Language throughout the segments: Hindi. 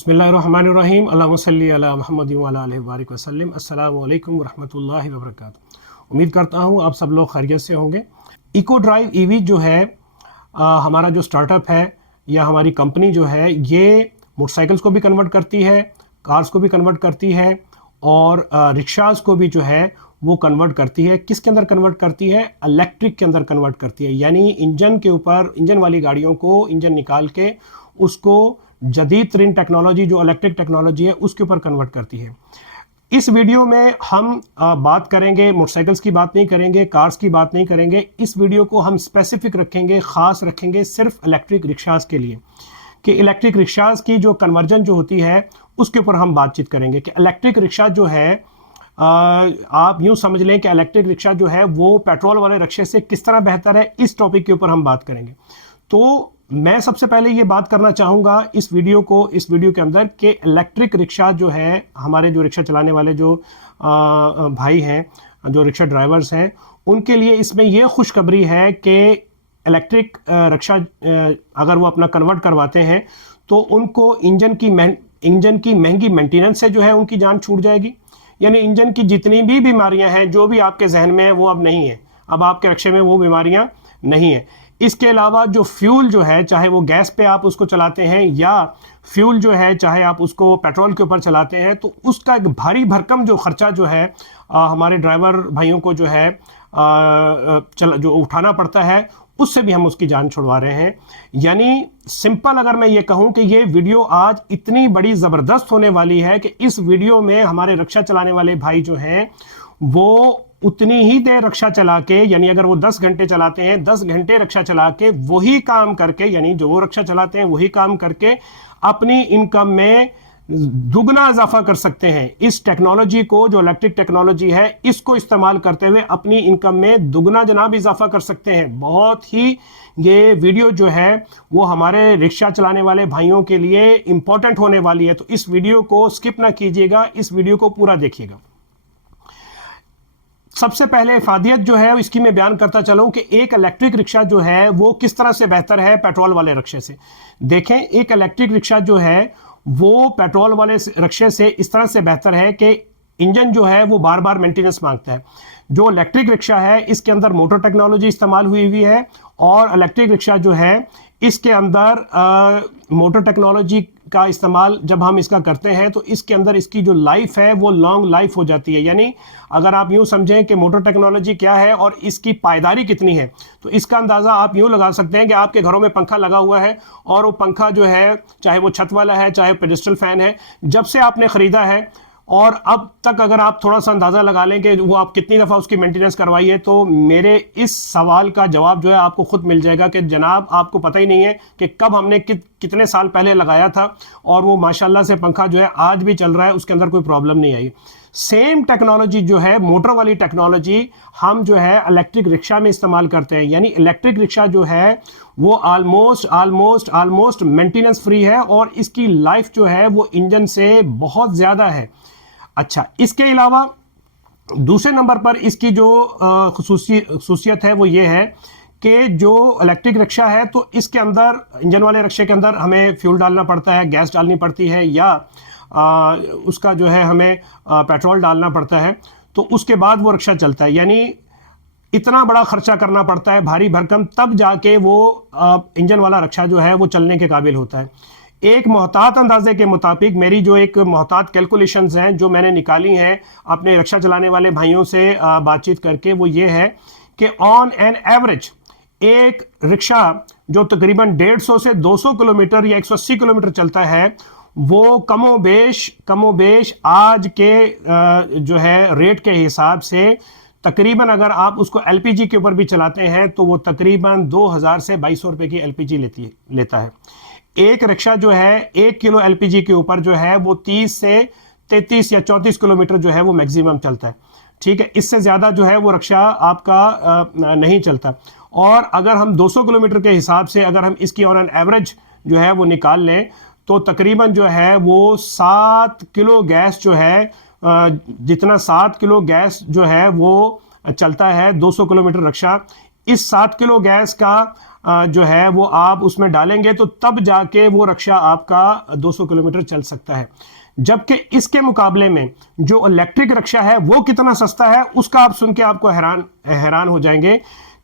बिस्मिल्लाहिर्रहमानिर्रहीम अल्लाहुम्मा सल्ली अला मुहम्मद व अला आलिहि बारिक वसल्लम। अस्सलामु अलैकुम वरहमतुल्लाहि वबरकातुहू। उम्मीद करता हूँ आप सब लोग खैरियत से होंगे। इको ड्राइव ईवी जो है हमारा जो स्टार्टअप है या हमारी कंपनी जो है ये मोटरसाइकिल्स को भी कन्वर्ट करती है, कार्स को भी कन्वर्ट करती है और रिक्शाज़ को भी जो है वो कन्वर्ट करती है। किसके अंदर कन्वर्ट करती है? इलेक्ट्रिक के अंदर कन्वर्ट करती है। यानी इंजन के ऊपर, इंजन वाली गाड़ियों को इंजन निकाल के उसको जदीद तरीन टेक्नोलॉजी जो इलेक्ट्रिक टेक्नोलॉजी है उसके ऊपर कन्वर्ट करती है। इस वीडियो में हम बात करेंगे, मोटरसाइकिल्स की बात नहीं करेंगे, कार्स की बात नहीं करेंगे। इस वीडियो को हम स्पेसिफिक रखेंगे, ख़ास रखेंगे सिर्फ इलेक्ट्रिक रिक्शाज़ के लिए, कि इलेक्ट्रिक रिक्शाज़ की जो कन्वर्जन जो होती है उसके ऊपर हम बातचीत करेंगे कि इलेक्ट्रिक रिक्शा जो है आप यूँ समझ लें कि इलेक्ट्रिक रिक्शा जो है वो पेट्रोल वाले रिक्शे से किस तरह बेहतर है। इस टॉपिक के ऊपर हम बात करेंगे। तो मैं सबसे पहले ये बात करना चाहूँगा इस वीडियो के अंदर कि इलेक्ट्रिक रिक्शा जो है, हमारे जो रिक्शा चलाने वाले जो भाई हैं, जो रिक्शा ड्राइवर्स हैं, उनके लिए इसमें यह खुशखबरी है कि इलेक्ट्रिक रिक्शा अगर वो अपना कन्वर्ट करवाते हैं तो उनको इंजन की महंगी मेंटेनेंस से जो है उनकी जान छूट जाएगी। यानी इंजन की जितनी भी बीमारियां हैं जो भी आपके जहन में है वो अब नहीं है, अब आपके रिक्शे में वो बीमारियां नहीं है। इसके अलावा जो फ्यूल जो है, चाहे वो गैस पे आप उसको चलाते हैं या फ्यूल जो है चाहे आप उसको पेट्रोल के ऊपर चलाते हैं, तो उसका एक भारी भरकम जो खर्चा जो है हमारे ड्राइवर भाइयों को जो है जो उठाना पड़ता है, उससे भी हम उसकी जान छुड़वा रहे हैं। यानी सिंपल अगर मैं ये कहूं कि ये वीडियो आज इतनी बड़ी ज़बरदस्त होने वाली है कि इस वीडियो में हमारे रिक्शा चलाने वाले भाई जो हैं वो उतनी ही देर रिक्शा चला के, यानी अगर वो 10 घंटे चलाते हैं, 10 घंटे रिक्शा चला के वही काम करके, यानी जो वो रिक्शा चलाते हैं वही काम करके अपनी इनकम में दुगना इजाफा कर सकते हैं। इस टेक्नोलॉजी को, जो इलेक्ट्रिक टेक्नोलॉजी है, इसको इस्तेमाल करते हुए अपनी इनकम में दुगना जनाब इजाफा कर सकते हैं। बहुत ही ये वीडियो जो है वो हमारे रिक्शा चलाने वाले भाइयों के लिए इंपॉर्टेंट होने वाली है। तो इस वीडियो को स्किप ना कीजिएगा, इस वीडियो को पूरा देखिएगा। सबसे पहले इफादियत जो है इसकी मैं बयान करता चलूं कि एक इलेक्ट्रिक रिक्शा जो है वो किस तरह से बेहतर है पेट्रोल वाले रिक्शे से। देखें, एक इलेक्ट्रिक रिक्शा जो है वो पेट्रोल वाले रिक्शे से इस तरह से बेहतर है कि इंजन जो है वो बार बार मेंटेनेंस मांगता है। जो इलेक्ट्रिक रिक्शा है इसके अंदर मोटर टेक्नोलॉजी इस्तेमाल हुई हुई है और इलेक्ट्रिक रिक्शा जो है इसके अंदर मोटर टेक्नोलॉजी का इस्तेमाल जब हम इसका करते हैं तो इसके अंदर इसकी जो लाइफ है वो लॉन्ग लाइफ हो जाती है। यानी अगर आप यूं समझें कि मोटर टेक्नोलॉजी क्या है और इसकी पायदारी कितनी है, तो इसका अंदाज़ा आप यूं लगा सकते हैं कि आपके घरों में पंखा लगा हुआ है और वो पंखा जो है चाहे वो छत वाला है चाहे पेडिस्टल फैन है, जब से आपने ख़रीदा है और अब तक अगर आप थोड़ा सा अंदाज़ा लगा लें कि वो आप कितनी दफ़ा उसकी मेंटेनेंस करवाई है, तो मेरे इस सवाल का जवाब जो है आपको खुद मिल जाएगा कि जनाब आपको पता ही नहीं है कि कब हमने कितने साल पहले लगाया था और वो माशाल्लाह से पंखा जो है आज भी चल रहा है, उसके अंदर कोई प्रॉब्लम नहीं आई। सेम टेक्नोलॉजी जो है, मोटर वाली टेक्नोलॉजी, हम जो है इलेक्ट्रिक रिक्शा में इस्तेमाल करते हैं। यानी इलेक्ट्रिक रिक्शा जो है वो ऑलमोस्ट मेंटेनेंस फ्री है और इसकी लाइफ जो है वो इंजन से बहुत ज़्यादा है। अच्छा, इसके अलावा दूसरे नंबर पर इसकी जो खसूसियत है वो ये है कि जो इलेक्ट्रिक रिक्शा है तो इसके अंदर, इंजन वाले रिक्शे के अंदर हमें फ्यूल डालना पड़ता है, गैस डालनी पड़ती है या उसका जो है हमें पेट्रोल डालना पड़ता है, तो उसके बाद वो रिक्शा चलता है। यानी इतना बड़ा खर्चा करना पड़ता है भारी भरकम, तब जाके वो इंजन वाला रिक्शा जो है वो चलने के काबिल होता है। एक मोहतात अंदाजे के मुताबिक, मेरी जो एक मोहतात कैलकुलेशंस हैं जो मैंने निकाली हैं अपने रिक्शा चलाने वाले भाइयों से बातचीत करके, वो ये है कि ऑन एन एवरेज एक रिक्शा जो तकरीबन 150 से 200 किलोमीटर या 180 किलोमीटर चलता है, वो कमोबेश आज के जो है रेट के हिसाब से तकरीबन, अगर आप उसको एलपीजी के ऊपर भी चलाते हैं तो वो तकरीबन 2000 से 2200 रुपये की एलपीजी लेता है। एक रिक्शा जो है 1 किलो एलपीजी के ऊपर जो है वो 30 से 33 या 34 किलोमीटर जो है वो मैक्सिमम चलता है। ठीक है, इससे ज़्यादा जो है वो रिक्शा आपका नहीं चलता। और अगर हम 200 किलोमीटर के हिसाब से अगर हम इसकी ऑन एन एवरेज जो है वो निकाल लें तो तकरीबन जो है वो 7 किलो गैस जो है, जितना 7 किलो गैस जो है वो चलता है 200 किलोमीटर रिक्शा, इस 7 किलो गैस का जो है वो आप उसमें डालेंगे तो तब जाके वो रक्षा आपका 200 किलोमीटर चल सकता है। जबकि इसके मुकाबले में जो इलेक्ट्रिक रक्षा है वो कितना सस्ता है, उसका आप सुन के आपको हैरान हैरान हो जाएंगे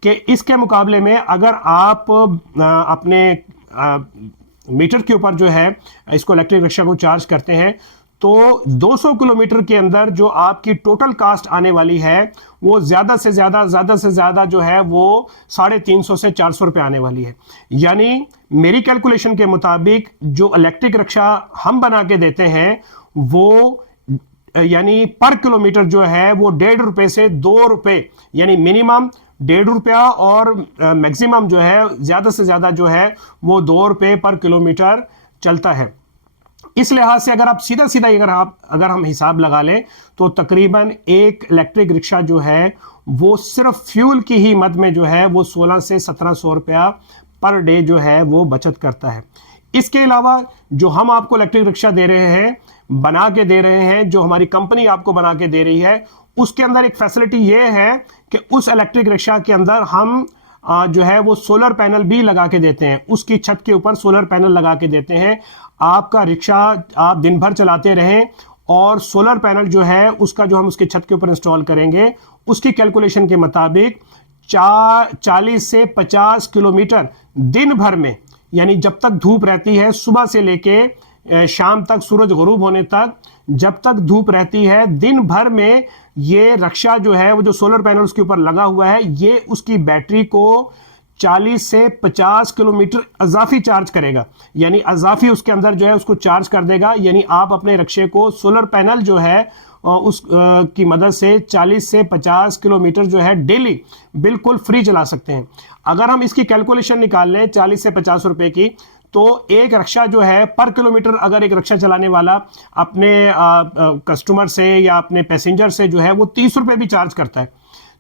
कि इसके मुकाबले में अगर आप अपने मीटर के ऊपर जो है इसको इलेक्ट्रिक रिक्शा को चार्ज करते हैं तो 200 किलोमीटर के अंदर जो आपकी टोटल कास्ट आने वाली है वो ज्यादा से ज्यादा जो है वो 350 से 400 रुपए आने वाली है। यानी मेरी कैलकुलेशन के मुताबिक जो इलेक्ट्रिक रिक्शा हम बना के देते हैं वो यानी पर किलोमीटर जो है वो 1.5 रुपए से 2 रुपए, यानी मिनिमम 1.5 रुपया और मैक्सिमम जो है ज्यादा से ज्यादा जो है वो 2 रुपए पर किलोमीटर चलता है। इस लिहाज से अगर आप सीधा सीधा अगर हम हिसाब लगा लें तो तकरीबन एक इलेक्ट्रिक रिक्शा जो है वो सिर्फ फ्यूल की ही मद में जो है वो 16 से 1700 रुपया पर डे जो है वो बचत करता है। इसके अलावा जो हम आपको इलेक्ट्रिक रिक्शा दे रहे हैं, बना के दे रहे हैं, जो हमारी कंपनी आपको बना के दे रही है, उसके अंदर एक फैसिलिटी ये है कि उस इलेक्ट्रिक रिक्शा के अंदर हम जो है वो सोलर पैनल भी लगा के देते हैं। उसकी छत के ऊपर सोलर पैनल लगा के देते हैं। आपका रिक्शा आप दिन भर चलाते रहें और सोलर पैनल जो है उसका जो हम उसकी छत के ऊपर इंस्टॉल करेंगे उसकी कैलकुलेशन के मुताबिक 40 से 50 किलोमीटर दिन भर में, यानी जब तक धूप रहती है सुबह से लेके शाम तक, सूरज गुरूब होने तक, जब तक धूप रहती है दिन भर में ये रक्षा जो है वो जो सोलर पैनल उसके ऊपर लगा हुआ है ये उसकी बैटरी को 40 से 50 किलोमीटर अजाफी चार्ज करेगा, यानी अजाफी उसके अंदर जो है उसको चार्ज कर देगा। यानी आप अपने रक्षे को सोलर पैनल जो है उस की मदद से 40 से 50 किलोमीटर जो है डेली बिल्कुल फ्री चला सकते हैं। अगर हम इसकी कैलकुलेशन निकाल लें 40 से 50 रुपए की, तो एक रक्षा जो है पर किलोमीटर अगर एक रक्षा चलाने वाला अपने कस्टमर से या अपने पैसेंजर से जो है वो 30 रुपए भी चार्ज करता है,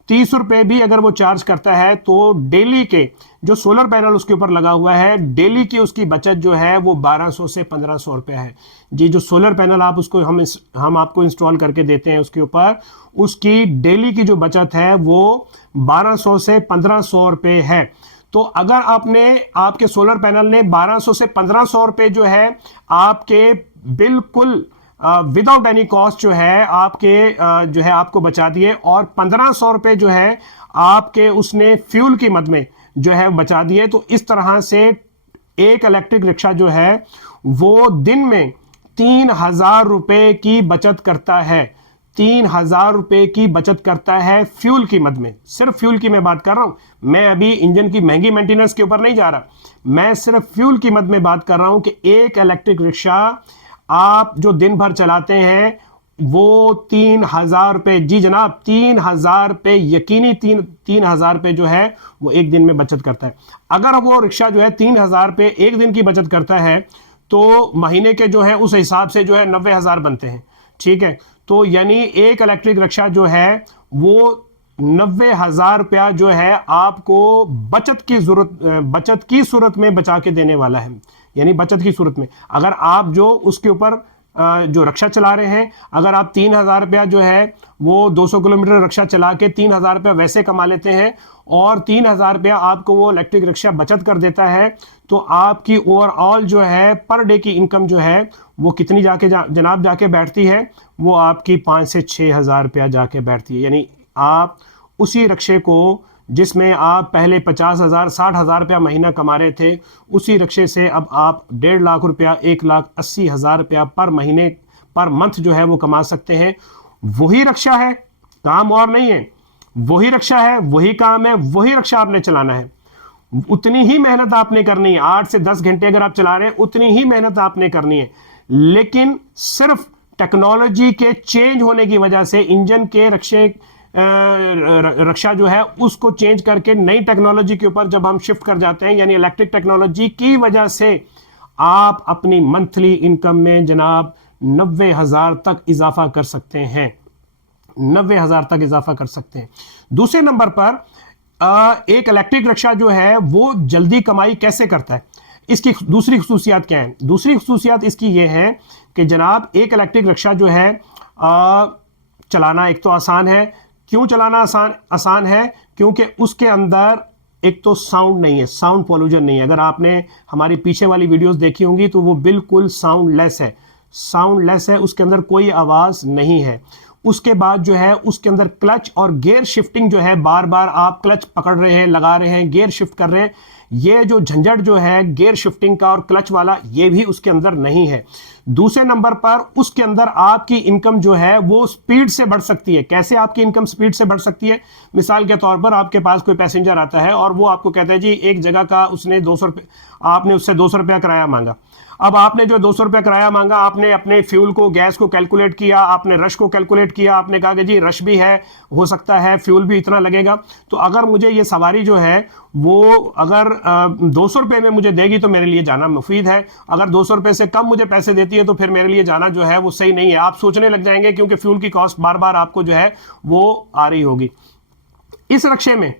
30 रुपए भी अगर वो चार्ज करता है तो डेली के जो सोलर पैनल उसके ऊपर लगा हुआ है डेली की उसकी बचत जो है वो 1200 से 1500 रुपए है। जी, जो सोलर पैनल आप उसको हम आपको इंस्टॉल करके देते हैं उसके ऊपर उसकी डेली की जो बचत है वो 1200 से 1500 रुपए है। तो अगर आपके सोलर पैनल ने 1200 से 1500 रुपए जो है आपके बिल्कुल विदाउट एनी कॉस्ट जो है आपके जो है आपको बचा दिए और 1500 रुपए जो है आपके उसने फ्यूल की मद में जो है बचा दिए। तो इस तरह से एक इलेक्ट्रिक रिक्शा जो है वो दिन में 3000 रुपए की बचत करता है, 3000 रुपए की बचत करता है फ्यूल की मद में। सिर्फ फ्यूल की मैं बात कर रहा हूं, मैं अभी इंजन की महंगी मेंटेनेंस के ऊपर नहीं जा रहा, मैं सिर्फ फ्यूल की मद में बात कर रहा हूं कि एक इलेक्ट्रिक रिक्शा आप जो दिन भर चलाते हैं वो 3000 रुपए, जी जनाब 3000 रुपए, यकीनी 3000 रुपए जो है वो एक दिन में बचत करता है। अगर वो रिक्शा जो है 3000 रुपए एक दिन की बचत करता है तो महीने के जो है उस हिसाब से जो है 90,000 बनते हैं, ठीक है। तो यानी एक इलेक्ट्रिक रिक्शा जो है वो 90,000 रुपया जो है आपको बचत की सूरत में बचा के देने वाला है। यानी बचत की सूरत में अगर आप जो उसके ऊपर जो रक्षा चला रहे हैं, अगर आप 3000 रुपया जो है वो 200 किलोमीटर रक्षा चला के 3000 रुपया वैसे कमा लेते हैं और 3000 रुपया आपको वो इलेक्ट्रिक रिक्शा बचत कर देता है, तो आपकी ओवरऑल जो है पर डे की इनकम जो है वो कितनी जनाब जाके बैठती है, वो आपकी 5 से 6,000 रुपया जाके बैठती है। यानी आप उसी रक्षे को जिसमें आप पहले 50,000 60,000 रुपया महीना कमा रहे थे, उसी रक्षे से अब आप 1.5 लाख रुपया 1,80,000 रुपया पर महीने पर मंथ जो है वो कमा सकते हैं। वही रक्षा है, काम और नहीं है, वही रक्षा है, वही काम है, वही रक्षा आपने चलाना है, उतनी ही मेहनत आपने करनी है। 8 से 10 घंटे अगर आप चला रहे हैं उतनी ही मेहनत आपने करनी है, लेकिन सिर्फ टेक्नोलॉजी के चेंज होने की वजह से इंजन के रक्षा जो है उसको चेंज करके नई टेक्नोलॉजी के ऊपर जब हम शिफ्ट कर जाते हैं, यानी इलेक्ट्रिक टेक्नोलॉजी की वजह से आप अपनी मंथली इनकम में जनाब 90,000 तक इजाफा कर सकते हैं, 90,000 तक इजाफा कर सकते हैं। दूसरे नंबर पर एक इलेक्ट्रिक रिक्शा जो है वो जल्दी कमाई कैसे करता है, इसकी दूसरी खुसूसियात क्या है? दूसरी खुसूसियात इसकी ये है कि जनाब एक इलेक्ट्रिक रिक्शा जो है चलाना एक तो आसान है। क्यों चलाना आसान है? क्योंकि उसके अंदर एक तो साउंड नहीं है, साउंड पॉल्यूशन नहीं है। अगर आपने हमारी पीछे वाली वीडियोस देखी होंगी तो वो बिल्कुल साउंडलेस है, साउंडलेस है, उसके अंदर कोई आवाज नहीं है। उसके बाद जो है उसके अंदर क्लच और गियर शिफ्टिंग जो है, बार बार आप क्लच पकड़ रहे हैं, लगा रहे हैं, गियर शिफ्ट कर रहे हैं, ये जो झंझट जो है गियर शिफ्टिंग का और क्लच वाला, ये भी उसके अंदर नहीं है। दूसरे नंबर पर उसके अंदर आपकी इनकम जो है वो स्पीड से बढ़ सकती है। कैसे आपकी इनकम स्पीड से बढ़ सकती है? मिसाल के तौर पर आपके पास कोई पैसेंजर आता है और वो आपको कहता है जी एक जगह का उसने 200 रुपये, आपने उससे 200 रुपया किराया मांगा। अब आपने जो 200 रुपया किराया मांगा, आपने अपने फ्यूल को, गैस को कैलकुलेट किया, आपने रश को कैलकुलेट किया, आपने कहा कि जी रश भी है, हो सकता है फ्यूल भी इतना लगेगा, तो अगर मुझे ये सवारी जो है वो अगर 200 रुपये में मुझे देगी तो मेरे लिए जाना मुफीद है, अगर 200 रुपये से कम मुझे पैसे देती है तो फिर मेरे लिए जाना जो है वो सही नहीं है। आप सोचने लग जाएंगे क्योंकि फ्यूल की कॉस्ट बार बार आपको जो है वो आ रही होगी। इस रक्शे में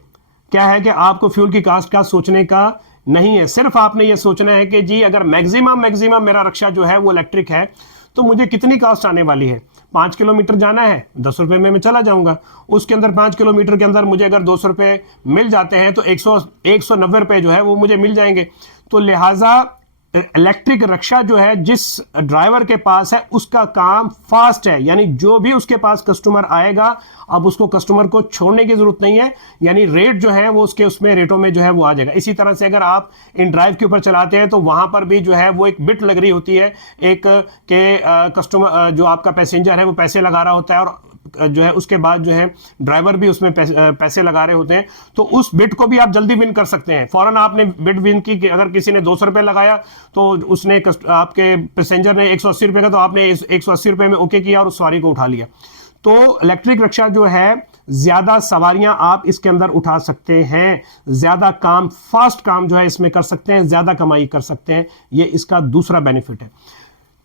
क्या है कि आपको फ्यूल की कॉस्ट का सोचने का नहीं है, सिर्फ आपने ये सोचना है कि जी अगर मैक्सिमम मेरा रक्षा जो है वो इलेक्ट्रिक है तो मुझे कितनी कॉस्ट आने वाली है। 5 किलोमीटर जाना है, 10 रुपये में मैं चला जाऊंगा, उसके अंदर 5 किलोमीटर के अंदर मुझे अगर 200 रुपये मिल जाते हैं तो 190 रुपये जो है वो मुझे मिल जाएंगे। तो लिहाजा इलेक्ट्रिक रिक्शा जो है जिस ड्राइवर के पास है उसका काम फास्ट है, यानी जो भी उसके पास कस्टमर आएगा अब उसको कस्टमर को छोड़ने की जरूरत नहीं है, यानी रेट जो है वो उसके उसमें रेटों में जो है वो आ जाएगा। इसी तरह से अगर आप इन ड्राइव के ऊपर चलाते हैं तो वहां पर भी जो है वो एक बिट लग रही होती है, एक के कस्टमर जो आपका पैसेंजर है वो पैसे लगा रहा होता है और जो है उसके बाद जो है ड्राइवर भी उसमें पैसे लगा रहे होते हैं, तो उस बिट को भी आप जल्दी विन कर सकते हैं। फौरन आपने बिट विन की, अगर किसी ने 200 रुपये लगाया तो उसने आपके पैसेंजर ने 180 रुपये का, तो आपने 180 रुपये में ओके किया और उस सवारी को उठा लिया। तो इलेक्ट्रिक रिक्शा जो है ज्यादा सवारियां आप इसके अंदर उठा सकते हैं, ज्यादा काम, फास्ट काम जो है इसमें कर सकते हैं, ज्यादा कमाई कर सकते हैं, ये इसका दूसरा बेनिफिट है।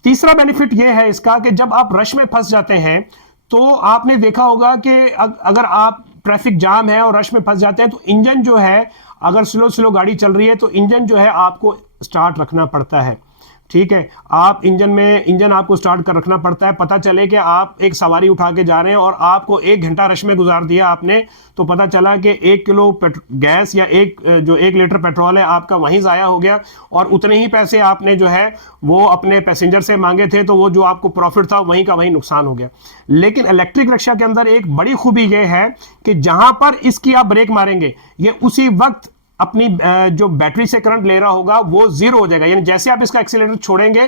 तीसरा बेनिफिट यह है इसका कि जब आप रश में फंस जाते हैं तो आपने देखा होगा कि अगर आप ट्रैफिक जाम है और रश में फंस जाते हैं तो इंजन जो है, अगर स्लो गाड़ी चल रही है तो इंजन जो है आपको स्टार्ट रखना पड़ता है, ठीक है। आप इंजन आपको स्टार्ट कर रखना पड़ता है। पता चले कि आप एक सवारी उठा के जा रहे हैं और आपको 1 घंटा रश में गुजार दिया आपने, तो पता चला कि 1 किलो गैस या 1 लीटर पेट्रोल है आपका वहीं ज़ाया हो गया और उतने ही पैसे आपने जो है वो अपने पैसेंजर से मांगे थे, तो वो जो आपको प्रॉफिट था वहीं का वहीं नुकसान हो गया। लेकिन इलेक्ट्रिक रिक्शा के अंदर एक बड़ी खूबी ये है कि जहां पर इसकी आप ब्रेक मारेंगे ये उसी वक्त अपनी जो बैटरी से करंट ले रहा होगा वो जीरो हो जाएगा, यानी जैसे आप इसका एक्सीलरेटर छोड़ेंगे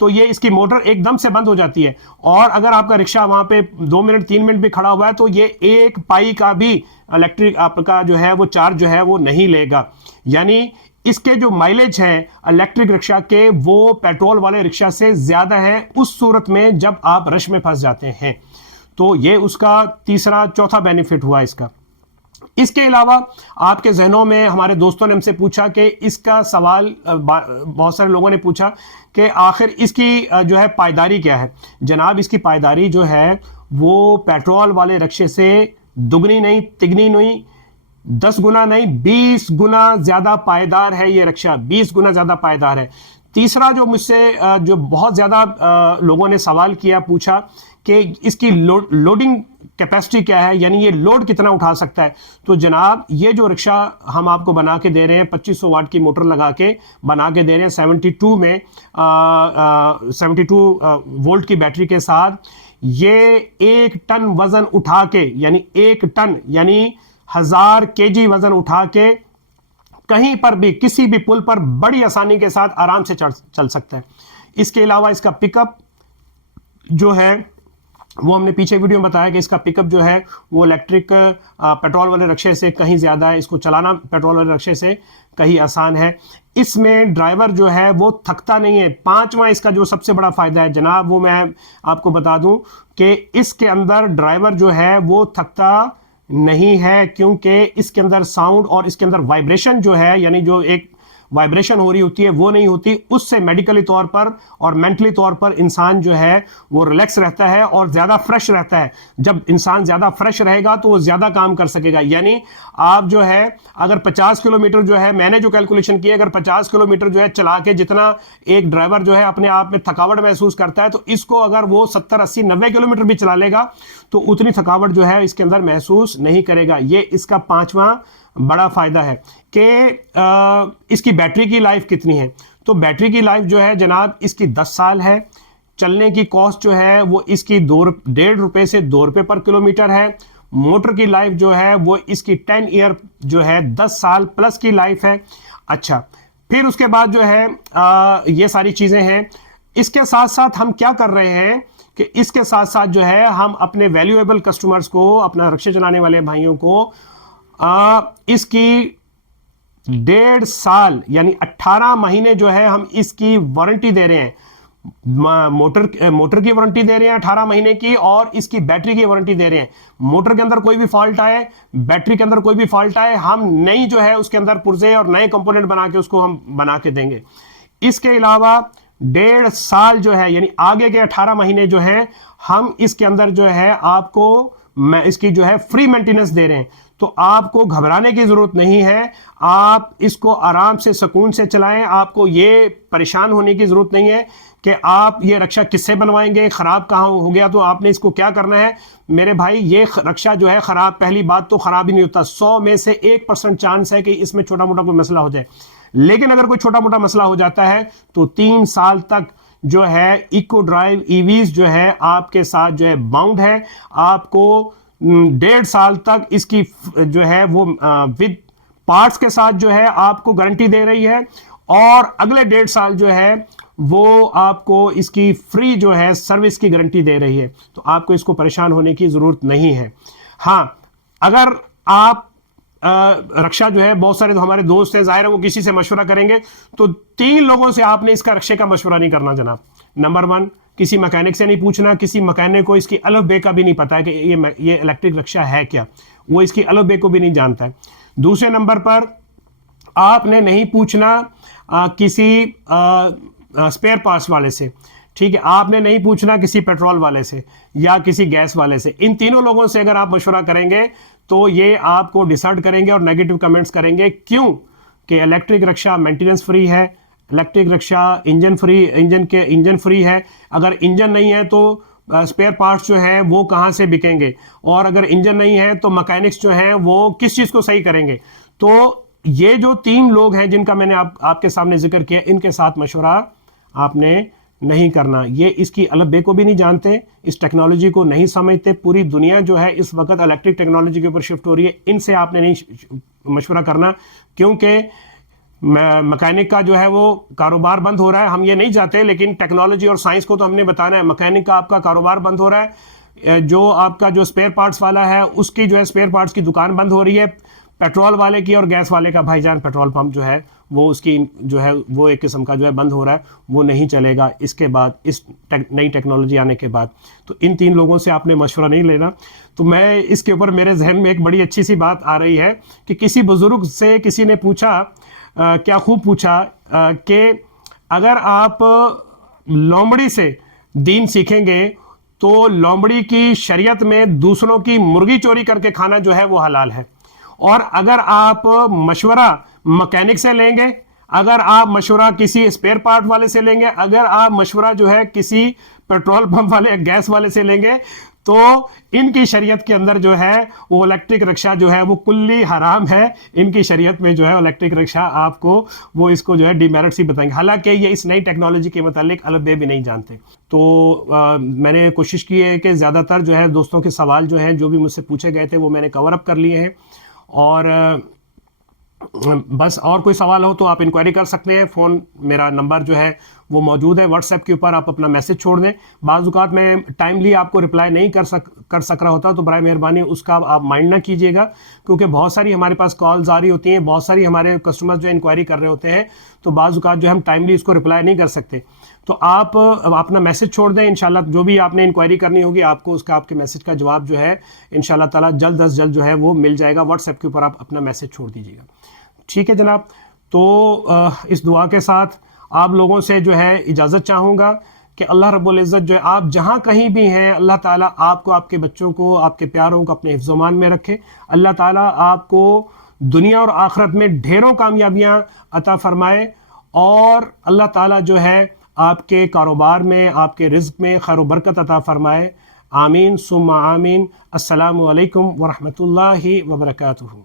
तो ये इसकी मोटर एकदम से बंद हो जाती है। और अगर आपका रिक्शा वहां पे 2 मिनट 3 मिनट भी खड़ा हुआ है तो ये 1 पाई का भी इलेक्ट्रिक आपका जो है वो चार्ज जो है वो नहीं लेगा। यानी इसके जो माइलेज है इलेक्ट्रिक रिक्शा के वो पेट्रोल वाले रिक्शा से ज्यादा है उस सूरत में जब आप रश में फंस जाते हैं। तो ये उसका चौथा बेनिफिट हुआ इसका। इसके अलावा आपके जहनों में, हमारे दोस्तों ने हमसे पूछा कि इसका सवाल बहुत सारे लोगों ने पूछा कि आखिर इसकी जो है पायदारी क्या है। जनाब इसकी पायदारी जो है वो पेट्रोल वाले रिक्शे से दुगनी नहीं, तिगनी नहीं, 10 गुना नहीं, 20 गुना ज्यादा पायदार है ये रिक्शा, 20 गुना ज्यादा पायदार है। तीसरा जो मुझसे जो बहुत ज्यादा लोगों ने सवाल किया, पूछा कि इसकी लोडिंग कैपेसिटी क्या है, यानी ये लोड कितना उठा सकता है। तो जनाब ये जो रिक्शा हम आपको बना के दे रहे हैं, 2500 वाट की मोटर लगा के बना के दे रहे हैं 72 वोल्ट की बैटरी के साथ, ये 1 टन वजन उठा के, यानी 1 टन यानी 1000 केजी वजन उठा के कहीं पर भी किसी भी पुल पर बड़ी आसानी के साथ आराम से चल सकता है। इसके अलावा इसका पिकअप जो है वो हमने पीछे वीडियो में बताया कि इसका पिकअप जो है वो इलेक्ट्रिक पेट्रोल वाले रिक्शे से कहीं ज़्यादा है, इसको चलाना पेट्रोल वाले रिक्शे से कहीं आसान है। इसमें ड्राइवर जो है वो थकता नहीं है। 5वां इसका जो सबसे बड़ा फ़ायदा है जनाब वो मैं आपको बता दूं कि इसके अंदर ड्राइवर जो है वो थकता नहीं है, क्योंकि इसके अंदर साउंड और इसके अंदर वाइब्रेशन जो है, यानी जो एक वाइब्रेशन हो रही होती है वो नहीं होती। उससे मेडिकली तौर पर और मेंटली तौर पर इंसान जो है वो रिलैक्स रहता है और ज़्यादा फ्रेश रहता है। जब इंसान ज़्यादा फ्रेश रहेगा तो वो ज़्यादा काम कर सकेगा। यानी आप जो है अगर 50 किलोमीटर जो है, मैंने जो कैलकुलेशन की, अगर 50 किलोमीटर जो है चला के जितना एक ड्राइवर जो है अपने आप में थकावट महसूस करता है, तो इसको अगर वो 70, 80, 90 किलोमीटर भी चला लेगा तो उतनी थकावट जो है इसके अंदर महसूस नहीं करेगा। ये इसका 5वां बड़ा फ़ायदा है कि इसकी बैटरी की लाइफ कितनी है। तो बैटरी की लाइफ जो है जनाब इसकी 10 साल है। चलने की कॉस्ट जो है वो इसकी 1.5 से 2 रुपये पर किलोमीटर है। मोटर की लाइफ जो है वो इसकी 10 ईयर जो है 10 साल प्लस की लाइफ है। अच्छा, फिर उसके बाद जो है ये सारी चीज़ें हैं। इसके साथ साथ हम क्या कर रहे हैं कि इसके साथ साथ जो है हम अपने वैल्यूएबल कस्टमर्स को, अपना रिक्शा चलाने वाले भाइयों को इसकी 1.5 साल यानी 18 महीने जो है हम इसकी वारंटी दे रहे हैं। मोटर की वारंटी दे रहे हैं 18 महीने की, और इसकी बैटरी की वारंटी दे रहे हैं। मोटर के अंदर कोई भी फॉल्ट आए, बैटरी के अंदर कोई भी फॉल्ट आए, हम नई जो है उसके अंदर पुर्जे और नए कंपोनेंट बना के उसको हम बना के देंगे। इसके अलावा 1.5 साल जो है यानी आगे के 18 महीने जो है हम इसके अंदर जो है आपको इसकी जो है फ्री मेंटेनेंस दे रहे हैं। तो आपको घबराने की जरूरत नहीं है, आप इसको आराम से सुकून से चलाएं। आपको ये परेशान होने की जरूरत नहीं है कि आप ये रक्षा किससे बनवाएंगे, खराब कहाँ हो गया तो आपने इसको क्या करना है। मेरे भाई ये रक्षा जो है खराब, पहली बात तो खराब ही नहीं होता। 100 में से 1% चांस है कि इसमें छोटा मोटा कोई मसला हो जाए, लेकिन अगर कोई छोटा मोटा मसला हो जाता है तो 3 साल तक जो है इको ड्राइव ईवीज जो है आपके साथ जो है बाउंड है। आपको 1.5 साल तक इसकी जो है वो विद पार्ट्स के साथ जो है आपको गारंटी दे रही है, और अगले 1.5 साल जो है वो आपको इसकी फ्री जो है सर्विस की गारंटी दे रही है। तो आपको इसको परेशान होने की जरूरत नहीं है। हाँ, अगर आप रक्षा जो है, बहुत सारे तो हमारे दोस्त हैं, जाहिर है वो किसी से मशवरा करेंगे, तो 3 लोगों से आपने इसका रक्षे का मशवरा नहीं करना जनाब। नंबर 1, किसी मैकेनिक से नहीं पूछना। किसी मैकेनिक को इसकी अलफ बे का भी नहीं पता है कि ये इलेक्ट्रिक रक्षा है क्या, वो इसकी अलफ बे को भी नहीं जानता है। दूसरे नंबर पर आपने नहीं पूछना किसी स्पेयर पार्ट्स वाले से, ठीक है। आपने नहीं पूछना किसी पेट्रोल वाले से या किसी गैस वाले से। इन तीनों लोगों से अगर आप मशवरा करेंगे तो ये आपको डिसर्ट करेंगे और नेगेटिव कमेंट्स करेंगे। क्यों? कि इलेक्ट्रिक रक्षा मेंटेनेंस फ्री है, इलेक्ट्रिक रक्षा इंजन फ्री है। अगर इंजन नहीं है तो स्पेयर पार्ट्स जो है वो कहाँ से बिकेंगे, और अगर इंजन नहीं है तो मैकेनिक्स जो है वो किस चीज़ को सही करेंगे। तो ये जो 3 लोग हैं जिनका मैंने आपके सामने जिक्र किया, इनके साथ मशवरा आपने नहीं करना। ये इसकी अलग बे को भी नहीं जानते, इस टेक्नोलॉजी को नहीं समझते। पूरी दुनिया जो है इस वक्त इलेक्ट्रिक टेक्नोलॉजी के ऊपर शिफ्ट हो रही है। इनसे आपने नहीं मशवरा करना, क्योंकि मैकेनिक का जो है वो कारोबार बंद हो रहा है। हम ये नहीं चाहते, लेकिन टेक्नोलॉजी और साइंस को तो हमने बताना है। मैकेनिक का आपका कारोबार बंद हो रहा है, जो आपका जो स्पेयर पार्ट्स वाला है उसकी जो है स्पेयर पार्ट्स की दुकान बंद हो रही है। पेट्रोल वाले की और गैस वाले का भाईजान पेट्रोल पंप जो है वो उसकी जो है वो एक किस्म का जो है बंद हो रहा है, वो नहीं चलेगा इसके बाद, इस नई टेक्नोलॉजी आने के बाद। तो इन 3 लोगों से आपने मशवरा नहीं लेना। तो मैं इसके ऊपर मेरे जहन में एक बड़ी अच्छी सी बात आ रही है कि किसी बुजुर्ग से किसी ने पूछा, क्या खूब पूछा, कि अगर आप लोमड़ी से दीन सीखेंगे तो लोमड़ी की शरीयत में दूसरों की मुर्गी चोरी करके खाना जो है वो हलाल है। और अगर आप मशवरा मैकेनिक से लेंगे, अगर आप मशवरा किसी स्पेयर पार्ट वाले से लेंगे, अगर आप मशवरा जो है किसी पेट्रोल पंप वाले गैस वाले से लेंगे, तो इनकी शरीयत के अंदर जो है वो इलेक्ट्रिक रिक्शा जो है वो कुल्ली हराम है। इनकी शरीयत में जो है इलेक्ट्रिक रिक्शा आपको वो इसको जो है डिमेरिट्स ही बताएंगे, हालांकि ये इस नई टेक्नोलॉजी के मुतालिक अलग बे भी नहीं जानते। तो मैंने कोशिश की है कि ज़्यादातर जो है दोस्तों के सवाल जो हैं, जो भी मुझसे पूछे गए थे, वो मैंने कवर अप कर लिए हैं। और बस और कोई सवाल हो तो आप इंक्वायरी कर सकते हैं। फ़ोन मेरा नंबर जो है वो मौजूद है, व्हाट्सएप के ऊपर आप अपना मैसेज छोड़ दें। बाज़-औक़ात मैं टाइमली आपको रिप्लाई नहीं कर सक रहा होता, तो बराए मेहरबानी उसका आप माइंड ना कीजिएगा, क्योंकि बहुत सारी हमारे पास कॉल्स आ रही होती हैं, बहुत सारी हमारे कस्टमर्स जो इंक्वायरी कर रहे होते हैं, तो बाज़-औक़ात जो हम टाइमली उसको रिप्लाई नहीं कर सकते। तो आप अपना मैसेज छोड़ दें, इंशाल्लाह जो भी आपने इंक्वायरी करनी होगी आपको उसका आपके मैसेज का जवाब जो है इंशाल्लाह ताला जल्द अज जल्द जो है वो मिल जाएगा। व्हाट्सएप के ऊपर आप अपना मैसेज छोड़ दीजिएगा, ठीक है जनाब। तो इस दुआ के साथ आप लोगों से जो है इजाज़त चाहूँगा कि अल्लाह रब्बुल इज़्ज़त जो है आप जहाँ कहीं भी हैं, अल्लाह ताला आपको, आपके बच्चों को, आपके प्यारों को अपने हिफ्ज़-ओ-मान में रखे। अल्लाह ताला आपको दुनिया और आखिरत में ढेरों कामयाबियाँ अता फ़रमाए, और अल्लाह ताला जो है आपके कारोबार में, आपके रिज़्क़ में खैर व बरकत अता फ़रमाए। आमीन सुम्मा आमीन। अस्सलामु अलैकुम व रहमतुल्लाहि व बरकातुहू।